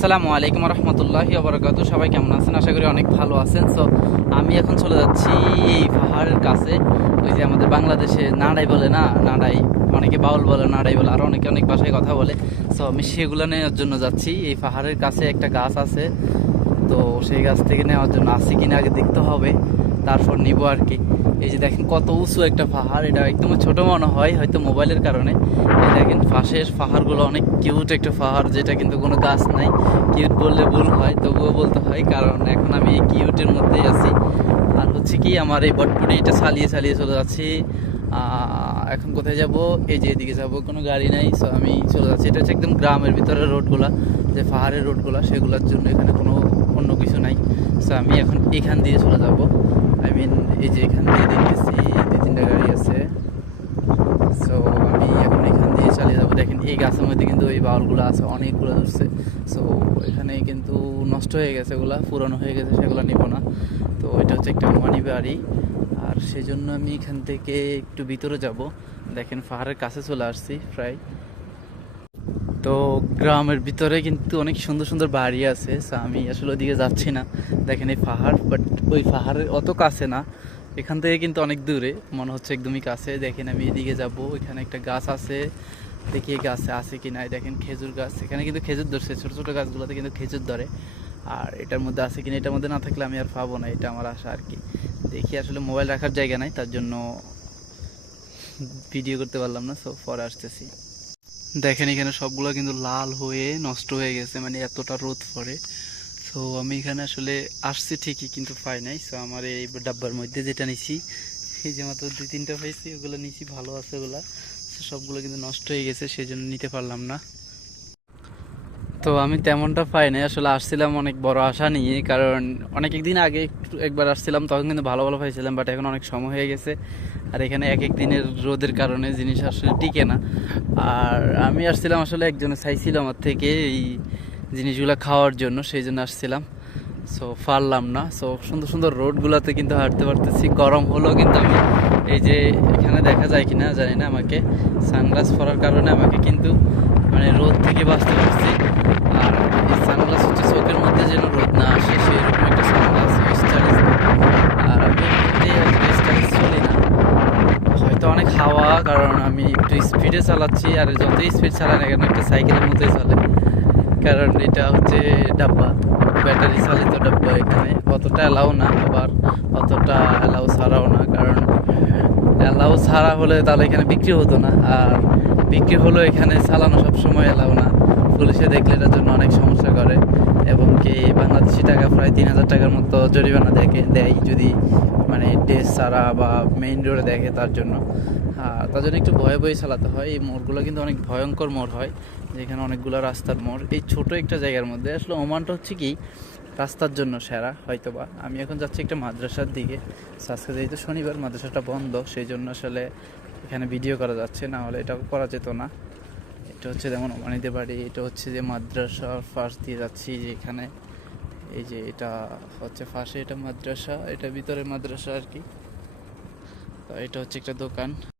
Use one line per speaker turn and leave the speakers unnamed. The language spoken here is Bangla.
আসসালামু আলাইকুম রহমতুল্লাহি আবরকাত সবাই কেমন আছেন? আশা করি অনেক ভালো আছেন। সো আমি এখন চলে যাচ্ছি এই পাহাড়ের কাছে। ওই যে আমাদের বাংলাদেশে নাড়াই বলে না? নাড়াই। অনেকে বাউল বলে, নাড়াই বলে, আর অনেকে অনেক ভাষায় কথা বলে। সো আমি সেগুলো নেওয়ার জন্য যাচ্ছি। এই পাহাড়ের কাছে একটা গাছ আছে। তো সেই গাছ থেকে নেওয়ার জন্য আসি কিনা আগে দেখতে হবে। তারপর নিব আর কি। এই যে দেখেন কত উঁচু একটা পাহাড়, এটা একদম ছোট মনে হয় হয়তো মোবাইলের কারণে। এই দেখেন পাশের পাহাড়গুলো অনেক কিউট একটা পাহাড়, যেটা কিন্তু কোনো গাছ নাই। কিউট বললে ভুল হয়, তবুও বলতে হয়, কারণ এখন আমি এই কিউটের মধ্যেই আছি। আর হচ্ছে কি, আমার এই বটপুরিটা চালিয়ে চালিয়ে চলে যাচ্ছি। এখন কোথায় যাব? এই যে এদিকে যাব, কোনো গাড়ি নাই সো আমি চলে যাচ্ছি। এটা হচ্ছে একদম গ্রামের ভিতরে রোডগুলা, যে পাহাড়ের রোডগুলা, সেগুলোর জন্য এখানে কোনো অন্য কিছু নাই। সো আমি এখন এখান দিয়ে চলে যাব। আই মিন এই যে এখান দিয়ে দেখতেছি, দুই, তিনটা গাড়ি আছে। সো আমি এখন এখান দিয়ে চালিয়ে যাব। দেখেন, এই গাছের মধ্যে কিন্তু এই বাউলগুলো আছে, অনেকগুলো ধরছে। সো এখানে কিন্তু নষ্ট হয়ে গেছে এগুলা পুরনো হয়ে গেছে, সেগুলো নিব না। তো এটা হচ্ছে একটা মানি বাড়ি। আর সেই জন্য আমি এখান থেকে একটু ভিতরে যাব। দেখেন, পাহাড়ের কাছে চলে আসছি, প্রায়। তো গ্রামের ভিতরে কিন্তু অনেক সুন্দর সুন্দর বাড়ি আছে আমি আসলে ওদিকে যাচ্ছি না। দেখেন এই পাহাড় বাট ওই পাহাড়ের অত কাছে না। এখান থেকে কিন্তু অনেক দূরে, মনে হচ্ছে একদমই কাছে। দেখেন আমি এদিকে যাব, এখানে একটা গাছ আছে। দেখি এই গাছে আছে কি না দেখেন খেজুর গাছ, এখানে কিন্তু খেজুর ধরছে, ছোট ছোট গাছগুলোতে কিন্তু খেজুর ধরে। আর এটার মধ্যে আছে কিনা এটার মধ্যে না থাকলে আমি আর পাবো না, এটা আমার আশা আর কি। দেখি আসলে মোবাইল রাখার জায়গা নাই, তার জন্য ভিডিও করতে পারলাম না সো পরে আসতেছি। দেখেন এখানে সবগুলো কিন্তু লাল হয়ে নষ্ট হয়ে গেছে মানে এতটা রোদ পড়ে। সো আমি এখানে আসলে আসছি ঠিকই কিন্তু পাই নাই। সো আমার এই ডাব্বার মধ্যে যেটা নিছি, এই যে মাত্র দুই তিনটা পাইছি, ওগুলো নিছি, ভালো আছে ওগুলা। সবগুলো কিন্তু নষ্ট হয়ে গেছে সেই জন্য নিতে পারলাম না। তো আমি তেমনটা পাই নাই। আসলে আসছিলাম অনেক বড় আশা নিয়ে, কারণ অনেক একদিন আগে একটু একবার আসছিলাম, তখন কিন্তু ভালো ভালো পাইছিলাম বাট এখন অনেক সময় হয়ে গেছে। আর এখানে এক এক দিনের রোদের কারণে জিনিস আসলে টিকে না। আর আমি আসছিলাম আসলে একজনে চাইছিল আমার থেকে এই জিনিসগুলো খাওয়ার জন্য, সেই জন্য আসছিলাম। সো পারলাম না। সো সুন্দর সুন্দর রোডগুলোতে কিন্তু হাঁটতে পারতেছি। গরম হলেও কিন্তু আমি এই যে এখানে দেখা যায় কি না জানি না আমাকে। সানগ্লাস পরার কারণে আমাকে কিন্তু মানে রোদ থেকে বাঁচতে পারছি। আর এই সানগ্লাস হচ্ছে চোখের মধ্যে যেন রোদ না আসে, সেরকম একটা সানগ্লাস স্টাইলিশ আর আমি এমনিতেই চলি না। হয়তো অনেক হাওয়া, কারণ আমি একটু স্পিডে চালাচ্ছি, আর যতই স্পিড চালাই না কেন একটা সাইকেলের মতোই চলে। কারণ এটা হচ্ছে ডাব্বা, ব্যাটারি চালিত ডাব্বা এখানে। অতটা অ্যালাউ না, আবার অতটা অ্যালাউ ছাড়াও না, কারণ অ্যালাউ ছাড়া হলে তাহলে এখানে বিক্রি হতো না। আর বিক্রি হলো এখানে চালানো সবসময় অ্যালাউ না। পুলিশে দেখলে এটার জন্য অনেক সমস্যা করে এবং কি বাংলাদেশি টাকা প্রায় তিন হাজার টাকার মতো জরিমানা দেখে, দেয় যদি মানে ড্রেস ছাড়া বা মেইন রোডে দেখে তার জন্য। আর তার জন্য একটু ভয়ে ভয়ে চালাতে হয়। এই মোড়গুলো কিন্তু অনেক ভয়ঙ্কর মোড় হয়, যেখানে অনেকগুলো রাস্তার মোড়। এই ছোট একটা জায়গার মধ্যে। আসলে ওমানটা হচ্ছে কি রাস্তার জন্য সেরা, হয়তোবা। আমি এখন যাচ্ছি একটা মাদ্রাসার দিকে। আজকে যেহেতু শনিবার, মাদ্রাসাটা বন্ধ, সেই জন্য আসলে এখানে ভিডিও করা যাচ্ছে, না হলে এটা করা যেত না। এটা হচ্ছে যেমন ওমানিদের বাড়ি, এটা হচ্ছে যে মাদ্রাসার ফার্স্ট দিয়ে যাচ্ছি যে এখানে এই যে এটা হচ্ছে ফাঁসে এটা মাদ্রাসা, এটা ভিতরে মাদ্রাসা আর কি। এটা হচ্ছে একটা দোকান।